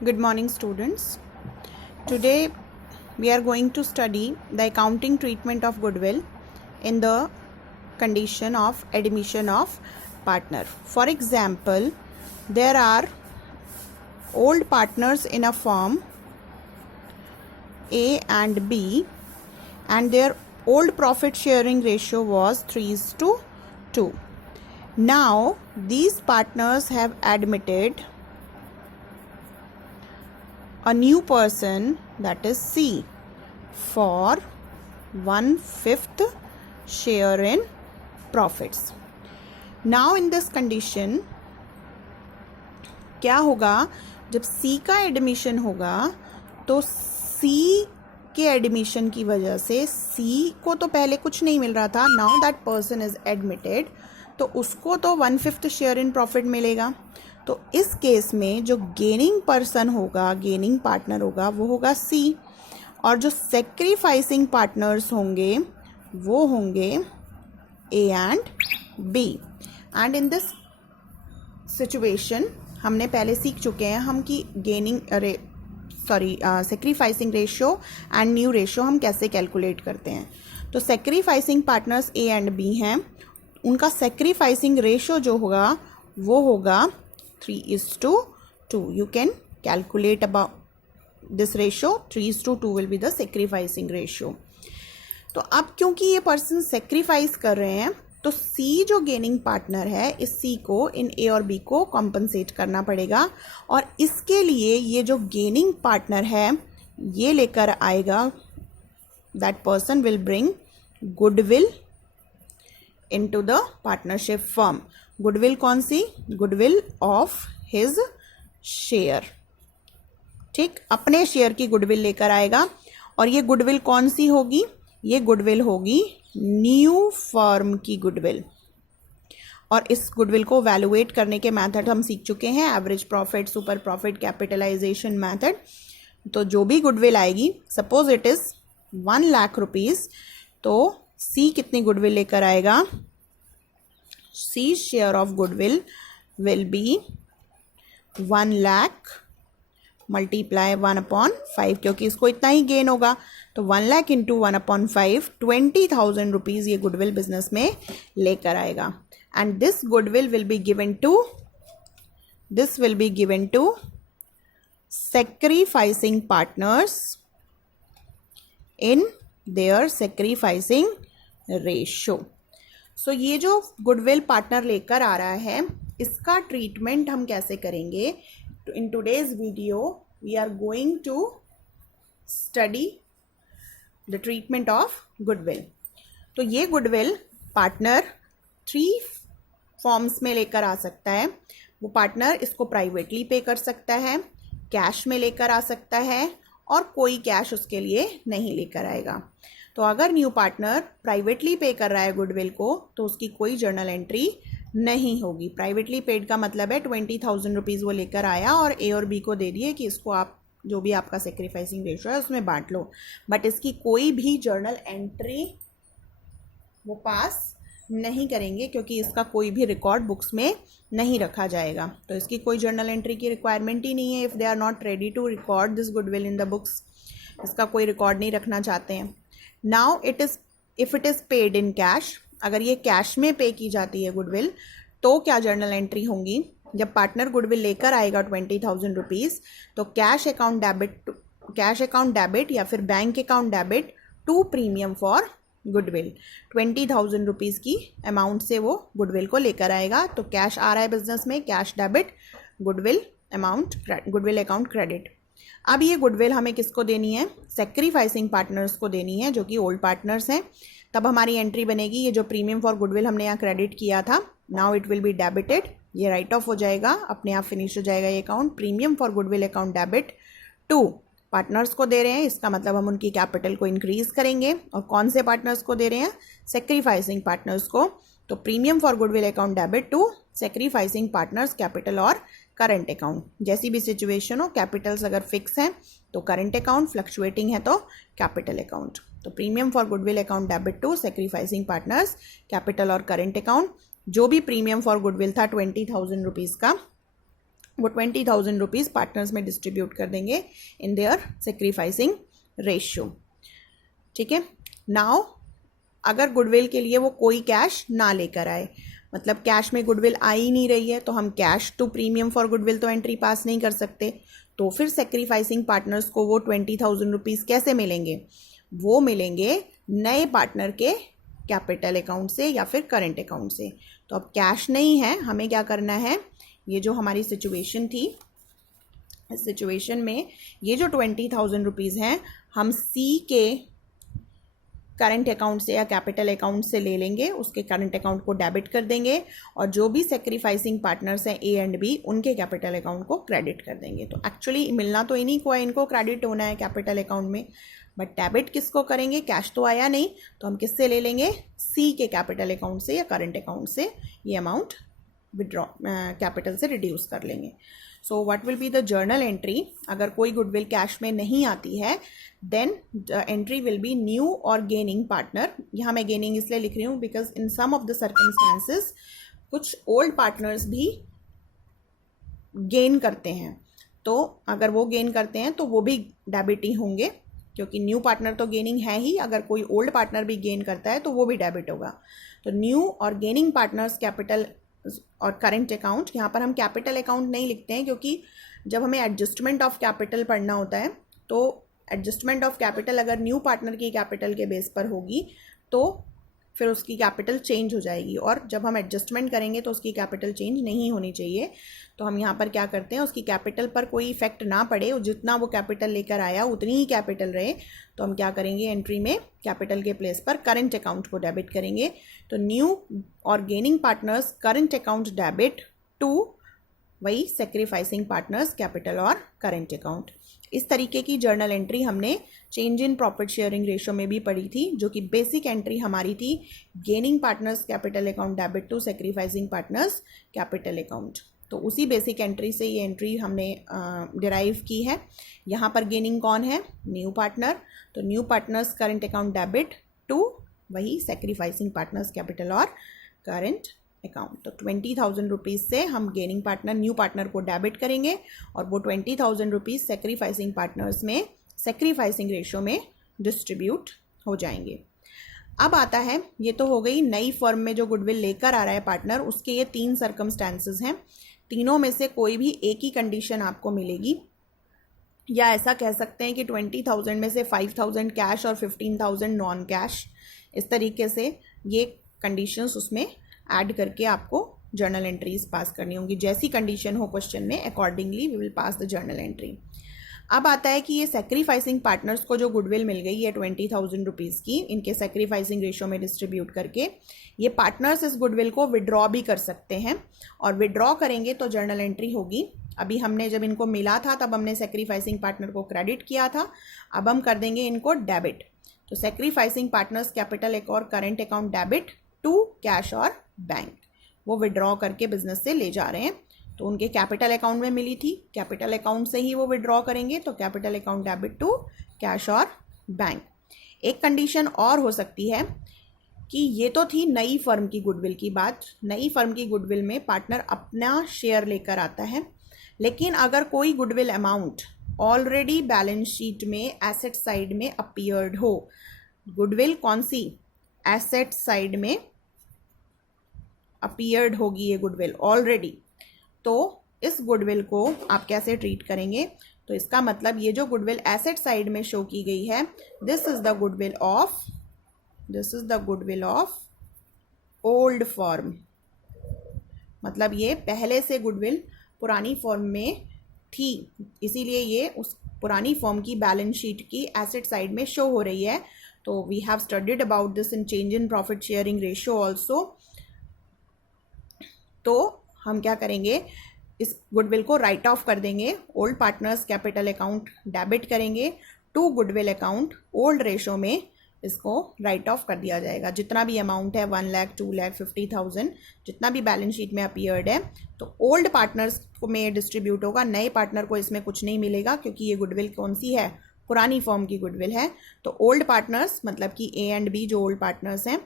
Good morning, students. Today we are going to study the accounting treatment of goodwill in the condition of admission of partner. For example, there are old partners in a firm A and B, and their old profit sharing ratio was 3:2. Now these partners have admitted a new person, that is C, for 1/5 share in profits. Now in this condition क्या होगा, जब C का admission होगा तो C के admission की वजह से C को तो पहले कुछ नहीं मिल रहा था. Now that person is admitted, तो उसको तो 1/5 शेयर इन प्रॉफिट मिलेगा. तो इस केस में जो गेनिंग पर्सन होगा, गेनिंग पार्टनर होगा, वो होगा C, और जो सेक्रीफाइसिंग पार्टनर्स होंगे वो होंगे A and B. And in this situation हमने पहले सीख चुके हैं हम कि gaining sacrificing ratio and new ratio हम कैसे कैलकुलेट करते हैं. तो sacrificing partners A and B हैं, उनका सेक्रीफाइसिंग रेशियो जो होगा वो होगा 3:2. You can calculate about this ratio. 3:2 will be the sacrificing ratio. तो अब क्योंकि ये पर्सन सेक्रीफाइस कर रहे हैं तो C जो गेनिंग पार्टनर है, इस C को इन A और B को कॉम्पनसेट करना पड़ेगा, और इसके लिए ये जो गेनिंग पार्टनर है ये लेकर आएगा, that person will bring goodwill into the partnership firm. Goodwill कौन सी? Goodwill of his share. ठीक, अपने शेयर की गुडविल लेकर आएगा. और ये गुडविल कौन सी होगी? ये गुडविल होगी न्यू फर्म की गुडविल. और इस गुडविल को वैल्यूएट करने के मेथड हम सीख चुके हैं, average profit, super profit, capitalisation method. तो जो भी गुडविल आएगी, suppose it is 1 lakh rupees, तो C कितनी गुडविल लेकर आएगा? C share of goodwill will be 1 lakh multiply 1/5, क्योंकि इसको इतना ही गेन होगा. तो 1 लाख इंटू 1/5, 20,000 रुपीज ये गुडविल बिजनेस में लेकर आएगा. And this goodwill will be given to sacrificing partners in their sacrificing ratio. सो ये जो गुडविल पार्टनर लेकर आ रहा है, इसका ट्रीटमेंट हम कैसे करेंगे? In today's video we are going to study the treatment of goodwill. तो ये गुडविल पार्टनर 3 फॉर्म्स में लेकर आ सकता है. वो पार्टनर इसको प्राइवेटली पे कर सकता है, कैश में लेकर आ सकता है, और कोई कैश उसके लिए नहीं लेकर आएगा. तो अगर न्यू पार्टनर प्राइवेटली पे कर रहा है गुडविल को, तो उसकी कोई जर्नल एंट्री नहीं होगी. प्राइवेटली पेड का मतलब है 20,000 रुपीज़ वो लेकर आया और A और B को दे दिए कि इसको आप जो भी आपका सेक्रीफाइसिंग रेशियो है उसमें बांट लो, बट इसकी कोई भी जर्नल एंट्री वो पास नहीं करेंगे, क्योंकि इसका कोई भी रिकॉर्ड बुक्स में नहीं रखा जाएगा. तो इसकी कोई जर्नल एंट्री की रिक्वायरमेंट ही नहीं है. If they are not ready to record this goodwill in the books, इसका कोई रिकॉर्ड नहीं रखना चाहते हैं. Now if it is paid in cash, अगर ये कैश में पे की जाती है गुडविल, तो क्या जर्नल एंट्री होंगी? जब पार्टनर गुडविल लेकर आएगा 20,000 रुपीज़, तो कैश अकाउंट डेबिट या फिर bank account debit to premium for goodwill. 20,000 rupees की अमाउंट से वो गुडविल को लेकर आएगा. तो कैश आ रहा है बिजनेस में, cash debit, goodwill account credit. अब ये गुडविल हमें किसको देनी है? सेक्रीफाइसिंग पार्टनर्स को देनी है, जो कि ओल्ड पार्टनर्स हैं. तब हमारी एंट्री बनेगी, ये जो प्रीमियम फॉर गुडविल हमने यहाँ क्रेडिट किया था, now it will be debited. ये राइट ऑफ हो जाएगा, अपने आप फिनिश हो जाएगा ये account. Premium for goodwill account debit to partners को दे रहे हैं, इसका मतलब हम उनकी कैपिटल को इंक्रीज करेंगे. और कौन से पार्टनर्स को दे रहे हैं? सेक्रीफाइसिंग पार्टनर्स को. तो premium for goodwill account debit to sacrificing partners capital और करंट अकाउंट. जैसी भी सिचुएशन हो, कैपिटल्स अगर फिक्स हैं तो करंट अकाउंट, फ्लक्चुएटिंग है तो कैपिटल अकाउंट. तो premium for goodwill account debit to sacrificing partners capital और करंट अकाउंट. जो भी प्रीमियम फॉर गुडविल था 20,000 रुपीज़ का, वो 20,000 रुपीज़ पार्टनर्स में डिस्ट्रीब्यूट कर देंगे इन देयर सेक्रीफाइसिंग रेशियो। ठीक है। नाउ अगर गुडविल के लिए वो कोई कैश ना लेकर आए, मतलब कैश में गुडविल आ ही नहीं रही है, तो हम cash to premium for goodwill तो एंट्री पास नहीं कर सकते। तो फिर सेक्रीफाइसिंग पार्टनर्स को वो 20,000 रुपीज़ कैसे मिलेंगे? वो मिलेंगे नए पार्टनर के कैपिटल अकाउंट से या फिर करंट अकाउंट से। तो अब कैश नहीं है, हमें क्या करना है, ये जो हमारी सिचुएशन थी, इस सिचुएशन में ये जो 20,000 रुपीज़ हैं हम सी के करंट अकाउंट से या कैपिटल अकाउंट से ले लेंगे, उसके करंट अकाउंट को डेबिट कर देंगे, और जो भी सेक्रीफाइसिंग पार्टनर्स हैं ए एंड बी, उनके कैपिटल अकाउंट को क्रेडिट कर देंगे। तो एक्चुअली मिलना तो इन्हीं को है, इनको क्रेडिट होना है कैपिटल अकाउंट में, बट डेबिट किसको करेंगे? कैश तो आया नहीं, तो हम किससे ले लेंगे? सी के कैपिटल अकाउंट से या करंट अकाउंट से ये अमाउंट विड्रॉ कैपिटल से रिड्यूस कर लेंगे। So what will be the journal entry? अगर कोई गुडविल कैश में नहीं आती है, then the entry will be new और गेनिंग पार्टनर। यहाँ मैं गेनिंग इसलिए लिख रही हूँ because in some of the circumstances कुछ ओल्ड पार्टनर्स भी गेन करते हैं, तो अगर वो गेन करते हैं तो वो भी डेबिट ही होंगे, क्योंकि न्यू पार्टनर तो गेनिंग है ही, अगर कोई ओल्ड पार्टनर भी गेन करता है तो वो भी डेबिट होगा। तो न्यू और गेनिंग पार्टनर्स कैपिटल और करंट अकाउंट, यहाँ पर हम कैपिटल अकाउंट नहीं लिखते हैं क्योंकि जब हमें एडजस्टमेंट ऑफ कैपिटल पढ़ना होता है तो एडजस्टमेंट ऑफ कैपिटल अगर न्यू पार्टनर की कैपिटल के बेस पर होगी तो फिर उसकी कैपिटल चेंज हो जाएगी, और जब हम एडजस्टमेंट करेंगे तो उसकी कैपिटल चेंज नहीं होनी चाहिए। तो हम यहाँ पर क्या करते हैं, उसकी कैपिटल पर कोई इफेक्ट ना पड़े, जितना वो कैपिटल लेकर आया उतनी ही कैपिटल रहे, तो हम क्या करेंगे, एंट्री में कैपिटल के प्लेस पर करंट अकाउंट को डेबिट करेंगे। तो न्यू और gaining partners current account debit to वही सेक्रीफाइसिंग पार्टनर्स कैपिटल और करंट अकाउंट। इस तरीके की जर्नल एंट्री हमने change in profit sharing ratio में भी पढ़ी थी, जो कि बेसिक एंट्री हमारी थी gaining partners capital account debit to sacrificing partners capital account. तो उसी बेसिक एंट्री से ये एंट्री हमने डिराइव की है। यहाँ पर गेनिंग कौन है? New partner. तो new partners current account debit to वही सेक्रीफाइसिंग पार्टनर्स कैपिटल और करंट अकाउंट। तो 20,000 रुपीज़ से हम गेनिंग पार्टनर न्यू पार्टनर को डेबिट करेंगे और वो 20,000 रुपीज़ सेक्रीफाइसिंग पार्टनर्स में सेक्रीफाइसिंग रेशो में डिस्ट्रीब्यूट हो जाएंगे। अब आता है, ये तो हो गई नई फर्म में जो गुडविल लेकर आ रहा है पार्टनर, उसके ये 3 सर्कमस्टांसेस हैं। तीनों में से कोई भी एक ही कंडीशन आपको मिलेगी, या ऐसा कह सकते हैं कि 20,000 में से 5,000 कैश और 15,000 नॉन कैश, इस तरीके से ये कंडीशंस उसमें ऐड करके आपको जर्नल एंट्रीज पास करनी होंगी। जैसी कंडीशन हो क्वेश्चन में, accordingly we will pass the journal entry. अब आता है कि ये सेक्रीफाइसिंग पार्टनर्स को जो गुडविल मिल गई है 20,000 रुपीज़ की, इनके सेक्रीफाइसिंग रेशो में डिस्ट्रीब्यूट करके, ये पार्टनर्स इस गुडविल को विड्रॉ भी कर सकते हैं, और विड्रॉ करेंगे तो जर्नल एंट्री होगी। अभी हमने जब इनको मिला था तब हमने सेक्रीफाइसिंग पार्टनर को क्रेडिट किया था, अब हम कर देंगे इनको डेबिट। तो सेक्रीफाइसिंग पार्टनर्स कैपिटल एक और current account debit to cash और बैंक, वो विड्रॉ करके बिजनेस से ले जा रहे हैं। तो उनके कैपिटल अकाउंट में मिली थी, कैपिटल अकाउंट से ही वो विड्रॉ करेंगे, तो capital account debit to cash और बैंक। एक कंडीशन और हो सकती है कि ये तो थी नई फर्म की गुडविल की बात। नई फर्म की गुडविल में पार्टनर अपना शेयर लेकर आता है, लेकिन अगर कोई goodwill amount already balance sheet में एसेट साइड में अपीयर्ड हो, गुडविल कौन सी? एसेट साइड में अपीयर्ड होगी ये गुडविल ऑलरेडी, तो इस गुडविल को आप कैसे ट्रीट करेंगे? तो इसका मतलब ये जो गुडविल एसेट साइड में शो की गई है, this is the goodwill of old form. मतलब ये पहले से गुडविल पुरानी फॉर्म में थी, इसीलिए ये उस पुरानी फॉर्म की बैलेंस शीट की एसेट साइड में शो हो रही है। तो we have studied about this in change in profit sharing ratio also. तो हम क्या करेंगे, इस गुडविल को राइट ऑफ कर देंगे, old partners capital account debit करेंगे to goodwill account, old ratio में इसको राइट ऑफ कर दिया जाएगा। जितना भी अमाउंट है 1 लाख 2 लाख 50,000 जितना भी बैलेंस शीट में अपीयर्ड है, तो ओल्ड पार्टनर्स में डिस्ट्रीब्यूट होगा, नए पार्टनर को इसमें कुछ नहीं मिलेगा, क्योंकि ये गुडविल कौन सी है? पुरानी फॉर्म की गुडविल है। तो ओल्ड पार्टनर्स मतलब कि ए एंड बी जो ओल्ड पार्टनर्स हैं,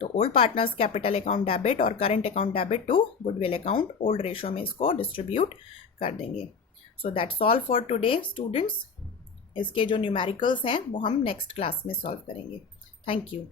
तो old partners capital account debit और current account debit to goodwill account, old ratio में इसको डिस्ट्रीब्यूट कर देंगे। So that's all for today students. इसके जो न्यूमेरिकल्स हैं वो हम नेक्स्ट क्लास में सॉल्व करेंगे। Thank you.